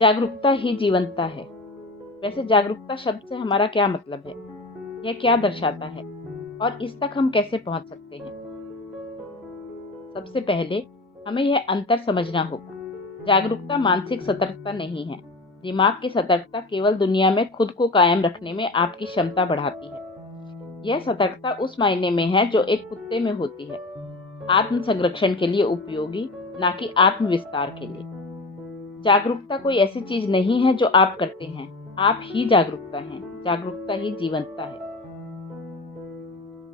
जागरूकता ही जीवंतता है। वैसे जागरूकता शब्द से हमारा क्या मतलब है? यह क्या दर्शाता है और इस तक हम कैसे पहुंच सकते हैं? सबसे पहले हमें यह अंतर समझना होगा। जागरूकता मानसिक सतर्कता नहीं है। दिमाग की सतर्कता केवल दुनिया में खुद को कायम रखने में आपकी क्षमता बढ़ाती है। यह सतर्कता उस मायने में है जो एक कुत्ते में होती है, आत्म संरक्षण के लिए उपयोगी, ना कि आत्म विस्तार के लिए। जागरूकता कोई ऐसी चीज नहीं है जो आप करते हैं, आप ही जागरूकता हैं। जागरूकता ही जीवंतता है।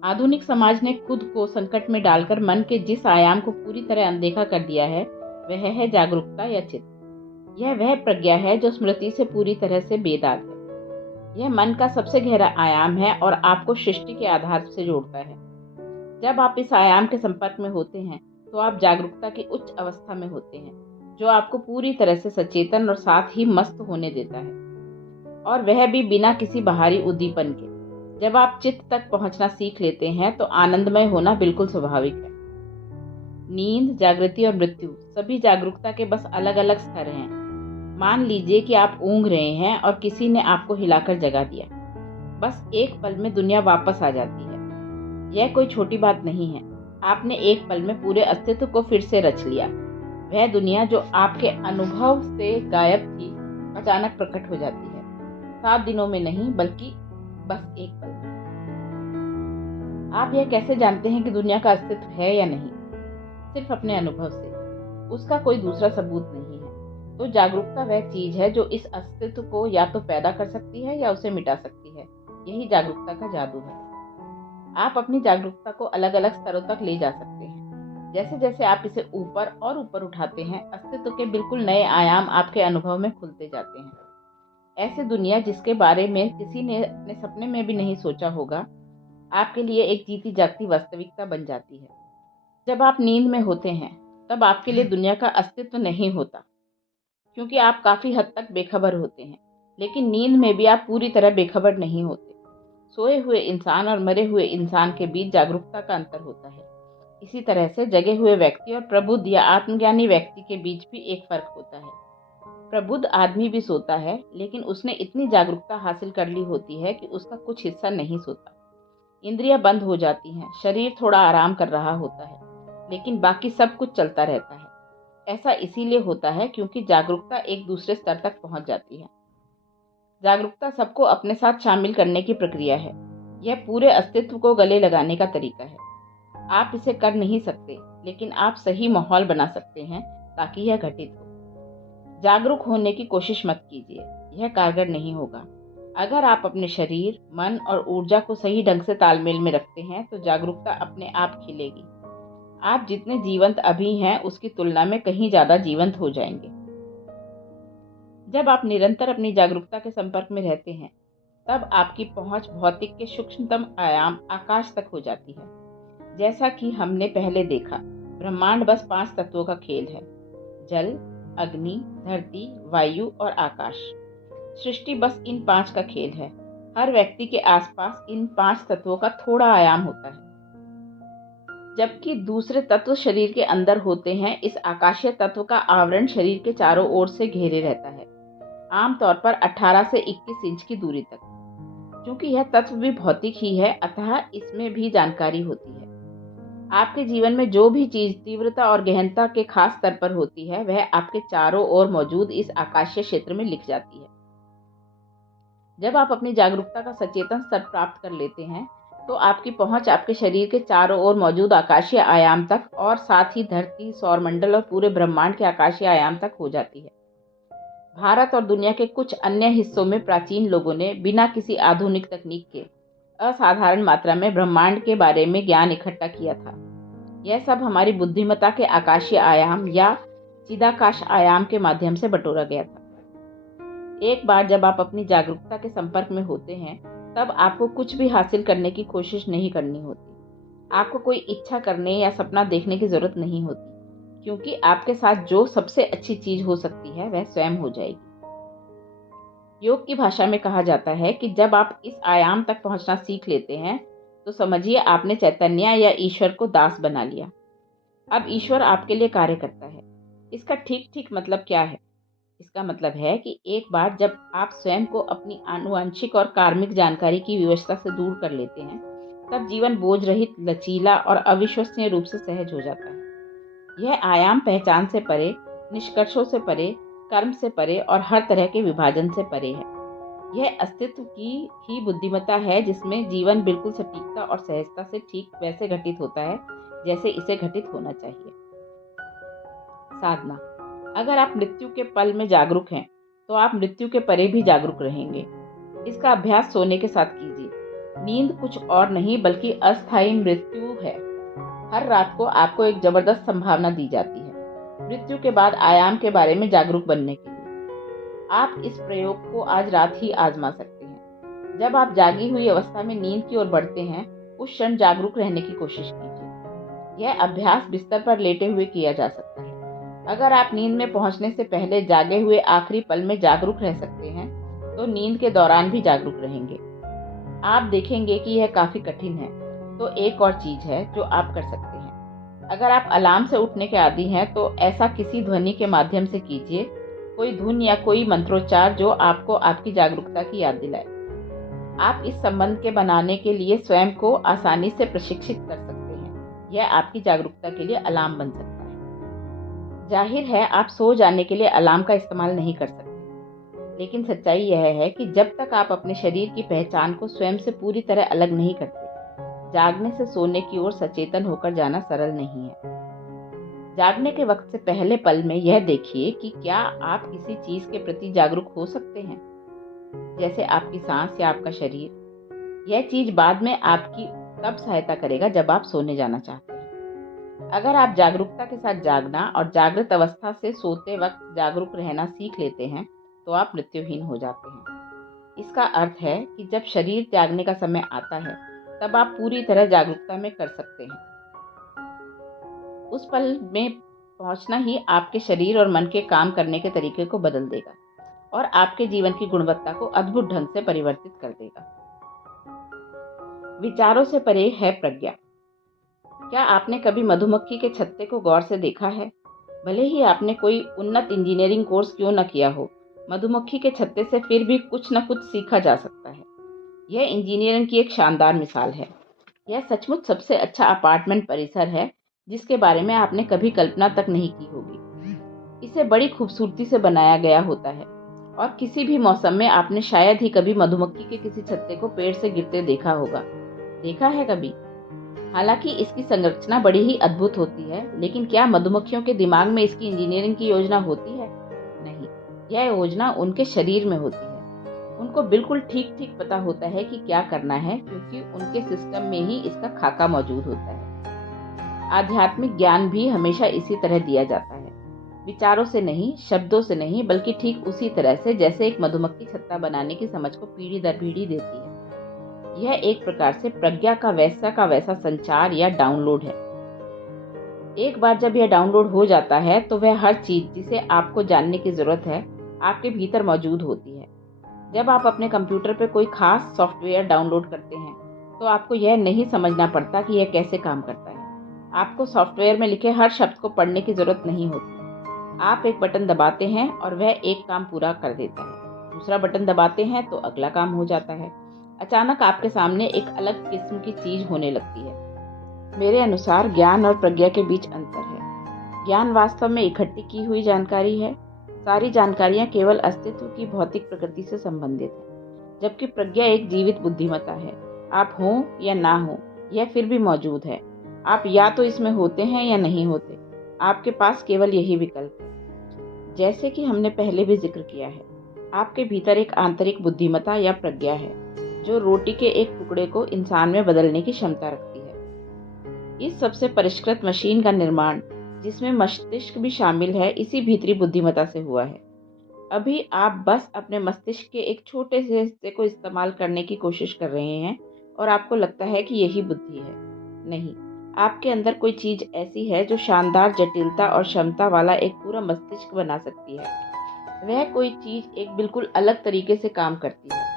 आधुनिक समाज ने खुद को संकट में डालकर मन के जिस आयाम को पूरी तरह अनदेखा कर दिया है, वह है जागरूकता या चित्त। यह वह प्रज्ञा है जो स्मृति से पूरी तरह से बेदाग है। यह मन का सबसे गहरा आयाम है और आपको सृष्टि के आधार से जोड़ता है। जब आप इस आयाम के संपर्क में होते हैं तो आप जागरूकता की उच्च अवस्था में होते हैं, जो आपको पूरी तरह से सचेतन और साथ ही मस्त होने देता है, और वह भी बिना किसी बाहरी उद्दीपन के। जब आप चित्त तक पहुंचना सीख लेते हैं तो आनंदमय होना बिल्कुल स्वाभाविक है। नींद, जागृति और मृत्यु सभी जागरूकता के बस अलग अलग स्तर हैं। मान लीजिए कि आप ऊँघ रहे हैं और किसी ने आपको हिलाकर जगा दिया। बस एक पल में दुनिया वापस आ जाती है। यह कोई छोटी बात नहीं है। आपने एक पल में पूरे अस्तित्व को फिर से रच लिया। वह दुनिया जो आपके अनुभव से गायब थी, अचानक प्रकट हो जाती है। 7 दिनों में नहीं, बल्कि बस एक पल में। आप यह कैसे जानते हैं कि दुनिया का अस्तित्व है या नहीं? सिर्फ अपने अनुभव से। उसका कोई दूसरा सबूत नहीं है। तो जागरूकता वह चीज है जो इस अस्तित्व को या तो पैदा कर सकती है या उसे मिटा सकती है। यही जागरूकता का जादू है। आप अपनी जागरूकता को अलग अलग स्तरों तक ले जा सकते हैं। जैसे जैसे आप इसे ऊपर और ऊपर उठाते हैं, अस्तित्व के बिल्कुल नए आयाम आपके अनुभव में खुलते जाते हैं। ऐसे दुनिया जिसके बारे में किसी ने अपने सपने में भी नहीं सोचा होगा, आपके लिए एक जीती जागती वास्तविकता बन जाती है। जब आप नींद में होते हैं तब आपके लिए दुनिया का अस्तित्व नहीं होता, क्योंकि आप काफी हद तक बेखबर होते हैं। लेकिन नींद में भी आप पूरी तरह बेखबर नहीं होते। सोए हुए इंसान और मरे हुए इंसान के बीच जागरूकता का अंतर होता है। इसी तरह से जगे हुए व्यक्ति और प्रबुद्ध या आत्मज्ञानी व्यक्ति के बीच भी एक फर्क होता है। प्रबुद्ध आदमी भी सोता है, लेकिन उसने इतनी जागरूकता हासिल कर ली होती है कि उसका कुछ हिस्सा नहीं सोता। इंद्रियां बंद हो जाती हैं, शरीर थोड़ा आराम कर रहा होता है, लेकिन बाकी सब कुछ चलता रहता है। ऐसा इसीलिए होता है क्योंकि जागरूकता एक दूसरे स्तर तक पहुंच जाती है। जागरूकता सबको अपने साथ शामिल करने की प्रक्रिया है। यह पूरे अस्तित्व को गले लगाने का तरीका है। आप इसे कर नहीं सकते, लेकिन आप सही माहौल बना सकते हैं ताकि यह घटित हो। जागरूक होने की कोशिश मत कीजिए, यह कारगर नहीं होगा। अगर आप अपने शरीर, मन और ऊर्जा को सही ढंग से तालमेल में रखते हैं तो जागरूकता अपने आप खिलेगी। आप जितने जीवंत अभी हैं उसकी तुलना में कहीं ज्यादा जीवंत हो जाएंगे। जब आप निरंतर अपनी जागरूकता के संपर्क में रहते हैं, तब आपकी पहुंच भौतिक के सूक्ष्मतम आयाम आकाश तक हो जाती है। जैसा कि हमने पहले देखा, ब्रह्मांड बस 5 तत्वों का खेल है: जल, अग्नि, धरती, वायु और आकाश। सृष्टि बस इन 5 का खेल है। हर व्यक्ति के आसपास इन 5 तत्वों का थोड़ा आयाम होता है। जबकि दूसरे तत्व शरीर के अंदर होते हैं, इस आकाशीय तत्व का आवरण शरीर के चारों ओर से घेरे रहता है, आमतौर पर 18 से 21 इंच की दूरी तक। क्योंकि यह तत्व भी भौतिक ही है, अतः इसमें भी जानकारी होती है। आपके जीवन में जो भी चीज तीव्रता और गहनता के खास स्तर पर होती है, वह आपके चारों ओर मौजूद इस आकाशीय क्षेत्र में लिख जाती है। जब आप अपनी जागरूकता का सचेतन स्तर प्राप्त कर लेते हैं, तो आपकी पहुंच आपके शरीर के चारों ओर मौजूद आकाशीय आयाम तक और साथ ही धरती, सौरमंडल और पूरे ब्रह्मांड के आकाशीय आयाम तक हो जाती है। भारत और दुनिया के कुछ अन्य हिस्सों में प्राचीन लोगों ने बिना किसी आधुनिक तकनीक के असाधारण मात्रा में ब्रह्मांड के बारे में ज्ञान इकट्ठा किया था। यह सब हमारी बुद्धिमत्ता के आकाशीय आयाम या चिदाकाश आयाम के माध्यम से बटोरा गया था। एक बार जब आप अपनी जागरूकता के संपर्क में होते हैं, तब आपको कुछ भी हासिल करने की कोशिश नहीं करनी होती। आपको कोई इच्छा करने या सपना देखने की जरूरत नहीं होती, क्योंकि आपके साथ जो सबसे अच्छी चीज हो सकती है वह स्वयं हो जाएगी। योग की भाषा में कहा जाता है कि जब आप इस आयाम तक पहुंचना सीख लेते हैं, तो समझिए आपने चैतन्य या ईश्वर को दास बना लिया। अब ईश्वर आपके लिए कार्य करता है। इसका ठीक ठीक मतलब क्या है? इसका मतलब है कि एक बार जब आप स्वयं को अपनी आनुवंशिक और कार्मिक जानकारी की विवशता से दूर कर लेते हैं, तब जीवन बोझ रहित, लचीला और अविश्वसनीय रूप से सहज हो जाता है। यह आयाम पहचान से परे, निष्कर्षों से परे, कर्म से परे और हर तरह के विभाजन से परे है। यह अस्तित्व की ही बुद्धिमत्ता है, जिसमें जीवन बिल्कुल सटीकता और सहजता से ठीक वैसे घटित होता है जैसे इसे घटित होना चाहिए। साधना। अगर आप मृत्यु के पल में जागरूक हैं, तो आप मृत्यु के परे भी जागरूक रहेंगे। इसका अभ्यास सोने के साथ कीजिए। नींद कुछ और नहीं बल्कि अस्थायी मृत्यु है। हर रात को आपको एक जबरदस्त संभावना दी जाती है मृत्यु के बाद आयाम के बारे में जागरूक बनने के लिए। आप इस प्रयोग को आज रात ही आजमा सकते हैं। जब आप जागी हुई अवस्था में नींद की ओर बढ़ते हैं, उस क्षण जागरूक रहने की कोशिश कीजिए। यह अभ्यास बिस्तर पर लेटे हुए किया जा सकता है। अगर आप नींद में पहुंचने से पहले जागे हुए आखिरी पल में जागरूक रह सकते हैं, तो नींद के दौरान भी जागरूक रहेंगे। आप देखेंगे कि यह काफी कठिन है, तो एक और चीज है जो आप कर सकते हैं। अगर आप अलार्म से उठने के आदी हैं, तो ऐसा किसी ध्वनि के माध्यम से कीजिए, कोई धुन या कोई मंत्रोच्चार जो आपको आपकी जागरूकता की याद दिलाए। आप इस संबंध के बनाने के लिए स्वयं को आसानी से प्रशिक्षित कर सकते हैं। यह आपकी जागरूकता के लिए अलार्म बन सकता है। जाहिर है, आप सो जाने के लिए अलार्म का इस्तेमाल नहीं कर सकते, लेकिन सच्चाई यह है कि जब तक आप अपने शरीर की पहचान को स्वयं से पूरी तरह अलग नहीं करते, जागने से सोने की ओर सचेतन होकर जाना सरल नहीं है। जागने के वक्त से पहले पल में यह देखिए कि क्या आप किसी चीज के प्रति जागरूक हो सकते हैं, जैसे आपकी सांस या आपका शरीर। यह चीज बाद में आपकी तब सहायता करेगा जब आप सोने जाना चाहते हैं। अगर आप जागरूकता के साथ जागना और जागृत अवस्था से सोते वक्त जागरूक रहना सीख लेते हैं, तो आप मृत्युहीन हो जाते हैं। इसका अर्थ है कि जब शरीर जागने का समय आता है, तब आप पूरी तरह जागरूकता में कर सकते हैं। उस पल में पहुंचना ही आपके शरीर और मन के काम करने के तरीके को बदल देगा और आपके जीवन की गुणवत्ता को अद्भुत ढंग से परिवर्तित कर देगा। विचारों से परे है प्रज्ञा। क्या आपने कभी मधुमक्खी के छत्ते को गौर से देखा है? भले ही आपने कोई उन्नत इंजीनियरिंग कोर्स क्यों न किया हो, मधुमक्खी के छत्ते से फिर भी कुछ न कुछ सीखा जा सकता है। यह इंजीनियरिंग की एक शानदार मिसाल है। यह सचमुच सबसे अच्छा अपार्टमेंट परिसर है जिसके बारे में आपने कभी कल्पना तक नहीं की होगी। इसे बड़ी खूबसूरती से बनाया गया होता है और किसी भी मौसम में आपने शायद ही कभी मधुमक्खी के किसी छत्ते को पेड़ से गिरते देखा होगा। देखा है कभी? हालांकि इसकी संरचना बड़ी ही अद्भुत होती है, लेकिन क्या मधुमक्खियों के दिमाग में इसकी इंजीनियरिंग की योजना होती है? नहीं, यह योजना उनके शरीर में होती है। उनको बिल्कुल ठीक ठीक पता होता है कि क्या करना है, क्योंकि उनके सिस्टम में ही इसका खाका मौजूद होता है। आध्यात्मिक ज्ञान भी हमेशा इसी तरह दिया जाता है, विचारों से नहीं, शब्दों से नहीं, बल्कि ठीक उसी तरह से जैसे एक मधुमक्खी छत्ता बनाने की समझ को पीढ़ी दर पीढ़ी देती है। यह एक प्रकार से प्रज्ञा का वैसा संचार या डाउनलोड है। एक बार जब यह डाउनलोड हो जाता है, तो वह हर चीज जिसे आपको जानने की जरूरत है आपके भीतर मौजूद होती है। जब आप अपने कंप्यूटर पर कोई खास सॉफ्टवेयर डाउनलोड करते हैं, तो आपको यह नहीं समझना पड़ता कि यह कैसे काम करता है। आपको सॉफ्टवेयर में लिखे हर शब्द को पढ़ने की जरूरत नहीं होती। आप एक बटन दबाते हैं और वह एक काम पूरा कर देता है। दूसरा बटन दबाते हैं तो अगला काम हो जाता है। अचानक आपके सामने एक अलग किस्म की चीज होने लगती है। मेरे अनुसार ज्ञान और प्रज्ञा के बीच अंतर है। ज्ञान वास्तव में इकट्ठी की हुई जानकारी है। सारी जानकारियां केवल अस्तित्व की भौतिक प्रकृति से संबंधित है, जबकि प्रज्ञा एक जीवित बुद्धिमत्ता है। आप हों या ना हो, यह फिर भी मौजूद है। आप या तो इसमें होते हैं या नहीं होते। आपके पास केवल यही विकल्प है। जैसे कि हमने पहले भी जिक्र किया है, आपके भीतर एक आंतरिक बुद्धिमत्ता या प्रज्ञा है जो रोटी के एक टुकड़े को इंसान में बदलने की क्षमता रखती है। इस सबसे परिष्कृत मशीन का निर्माण, जिसमें मस्तिष्क भी शामिल है, इसी भीतरी बुद्धिमत्ता से हुआ है। अभी आप बस अपने मस्तिष्क के एक छोटे से हिस्से को इस्तेमाल करने की कोशिश कर रहे हैं और आपको लगता है कि यही बुद्धि है। नहीं, आपके अंदर कोई चीज ऐसी है जो शानदार जटिलता और क्षमता वाला एक पूरा मस्तिष्क बना सकती है। वह कोई चीज एक बिल्कुल अलग तरीके से काम करती है।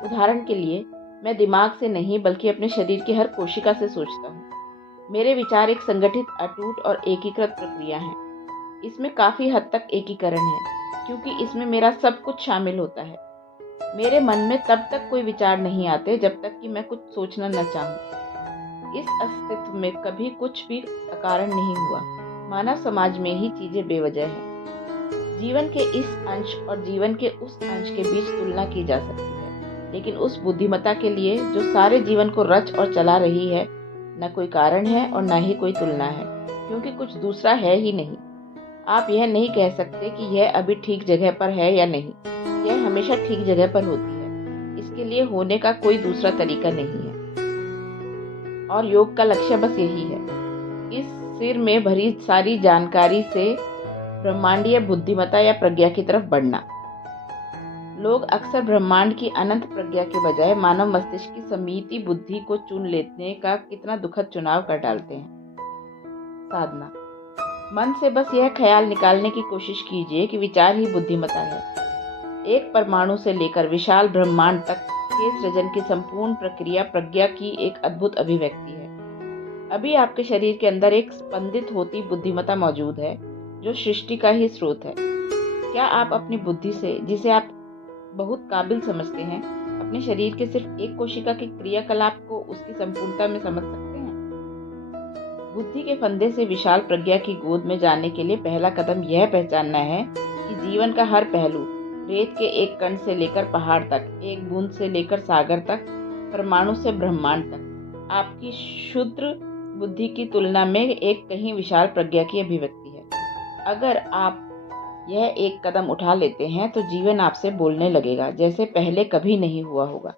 उदाहरण के लिए, मैं दिमाग से नहीं बल्कि अपने शरीर की हर कोशिका से सोचता हूँ। मेरे विचार एक संगठित, अटूट और एकीकृत प्रक्रिया है। इसमें काफी हद तक एकीकरण है। क्योंकि इसमें मेरा सब कुछ शामिल होता है। मेरे मन में तब तक कोई विचार नहीं आते जब तक कि मैं कुछ सोचना न चाहूँ। इस अस्तित्व में कभी कुछ भी अकारण नहीं हुआ। मानव समाज में ही चीजें बेवजह हैं। जीवन के इस अंश और जीवन के उस अंश के बीच तुलना की जा सकती है, लेकिन उस बुद्धिमत्ता के लिए जो सारे जीवन को रच और चला रही है, न कोई कारण है और न ही कोई तुलना है, क्योंकि कुछ दूसरा है ही नहीं। आप यह नहीं कह सकते कि यह अभी ठीक जगह पर है या नहीं। यह हमेशा ठीक जगह पर होती है। इसके लिए होने का कोई दूसरा तरीका नहीं है। और योग का लक्ष्य बस यही है, इस सिर में भरी सारी जानकारी से ब्रह्मांडीय बुद्धिमत्ता या प्रज्ञा की तरफ बढ़ना। लोग अक्सर ब्रह्मांड की अनंत प्रज्ञा के बजाय मानव मस्तिष्क की सीमित बुद्धि को चुन लेने का कितना दुखद चुनाव कर डालते हैं। साधना। मन से बस यह ख्याल निकालने की कोशिश कीजिए कि विचार ही बुद्धिमत्ता है। एक परमाणु से लेकर विशाल ब्रह्मांड तक के सृजन की संपूर्ण प्रक्रिया प्रज्ञा की एक अद्भुत अभिव्यक्ति है। अभी आपके शरीर के अंदर एक स्पंदित होती बुद्धिमत्ता मौजूद है, जो सृष्टि का ही स्रोत है। क्या आप अपनी बुद्धि से, जिसे आप बहुत काबिल समझते हैं, अपने शरीर के सिर्फ एक कोशिका के क्रियाकलाप को उसकी संपूर्णता में समझ सकते हैं? बुद्धि के फंदे से विशाल प्रज्ञा की गोद में जाने के लिए पहला कदम यह पहचानना है कि जीवन का हर पहलू, रेत के एक कण से लेकर पहाड़ तक, एक बूंद से लेकर सागर तक, परमाणु से ब्रह्मांड तक, आपकी क्षुद्र बुद्धि की तुलना में एक कहीं विशाल प्रज्ञा की अभिव्यक्ति है। अगर आप यह एक कदम उठा लेते हैं तो जीवन आपसे बोलने लगेगा जैसे पहले कभी नहीं हुआ होगा।